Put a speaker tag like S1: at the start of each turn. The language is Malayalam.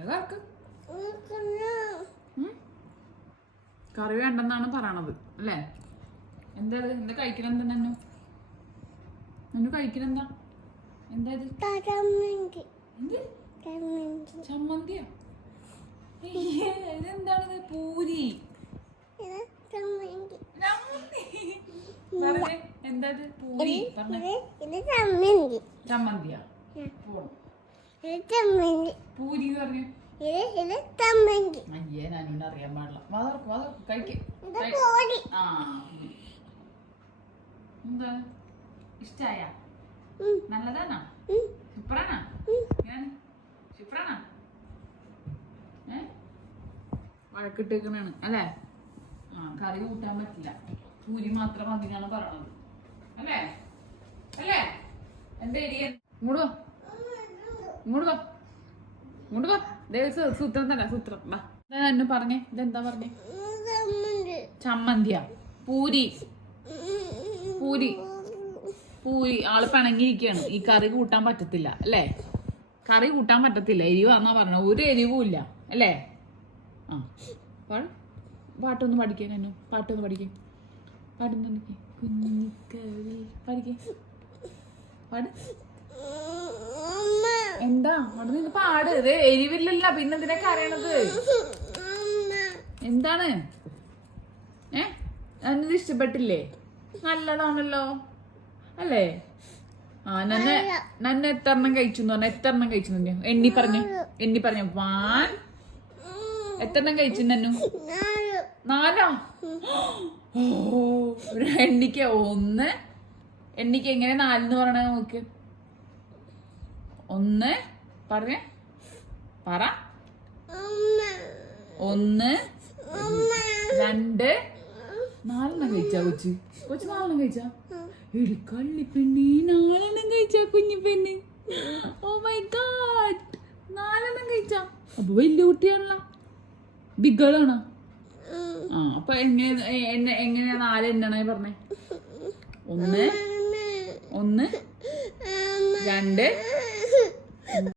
S1: അത് കറക്ക് കറി വേണ്ടെന്നാണ് പറയണത് അല്ലേ? എന്താ ഇത്? എന്താ കഴിക്കണെന്താ എന്താ നന്നു? നന്നു കഴിക്കണ എന്താ എന്താ ഇത് എന്ത്? ചമ്മന്തിയോ? ഇതെന്താണിത്? പൂരി. എന്താ ഇത്? പൂരി ചമ്മന്തിയാ? പോണം. പൂരി എന്ന് പറഞ്ഞു. അയ്യേ ഞാനൊന്നും അറിയാൻ പാടില്ല. വാ തുറക്ക്, കഴിക്കും. ആ എന്താ? ഇഷ്ടായ? നല്ലതാണോ? സൂപ്പറാണോ? ഞാൻ സൂപ്പറാണോ? വഴക്കിട്ടേക്കണാണ് അല്ലേ? ആ കറി കൂട്ടാൻ പറ്റില്ല. പൂരി മാത്രം മതി എന്നാണ് പറയണത്. അല്ലേ? അല്ലേ? എന്താ ഇരിയ ഇങ്ങോട്ട് ഇങ്ങോട്ട് വാ. ഇങ്ങോട്ട് വാ. സൂത്രം തന്നെ സൂത്രം. വാ. എന്നെ പറഞ്ഞേ. ഇതെന്താ പറഞ്ഞേ? ചമ്മന്തിയാ. പൂരി. പൂരി. പൂരി. ആൾ പിണങ്ങിയിരിക്കുകയാണ് ഈ കറി കൂട്ടാൻ പറ്റത്തില്ല അല്ലേ? കറി കൂട്ടാൻ പറ്റത്തില്ല. എരിവാന്നാ പറഞ്ഞത്. ഒരു എരിവും ഇല്ല അല്ലേ? ആ. പാട്. പാട്ടൊന്ന് പഠിക്കാൻ എന്നു. പാട്ടൊന്ന് പഠിക്കാൻ. പാട്ടൊന്ന് പഠിക്കാൻ കുഞ്ഞിക്കറി പഠിക്കേ. പാട്. അവിടെ പാട്. ഇത് എരിവില്ലല്ല. പിന്നെ എന്തിനൊക്കെ അറിയണത് എന്താണ്? ഏ? എന്നിത് ഇഷ്ടപ്പെട്ടില്ലേ? നല്ലതാണല്ലോ. അല്ലേ? ആ നന്നെ നന്നെ എത്ര എണ്ണം കഴിച്ചു എന്ന് പറഞ്ഞ എത്ര എണ്ണം കഴിച്ചു നന്നു എണ്ണി പറഞ്ഞു എണ്ണി പറഞ്ഞു. വാൻ എത്ര എണ്ണം കഴിച്ചു നന്നു? നാലോ? ഓ എണ്ണിക്ക് ഒന്ന്. എണ്ണിക്ക് എങ്ങനെ നാലെന്ന് പറയണ നോക്ക്. ഒന്ന്. പറഞ്ഞേ? പറ. ഒന്ന്. രണ്ട്. നാലെണ്ണം കഴിച്ചാ കൊച്ചു. കൊച്ചു നാലെണ്ണം കഴിച്ചാ? എടി കള്ളി പെണ്ണി നാലെണ്ണം കഴിച്ചാ കുഞ്ഞു പെണ്ണ്. ഓ മൈ ഗാഡ് നാലെണ്ണം കഴിച്ചാ? അപ്പൊ വലിയ കുട്ടിയാണല്ലോ. ബിഗ് ഗേൾ ആണോ? ആ അപ്പൊ എങ്ങനെ എങ്ങനെയാ നാല് എണ്ണണേ പറഞ്ഞേ? ഒന്ന്. ഒന്ന്. രണ്ട്.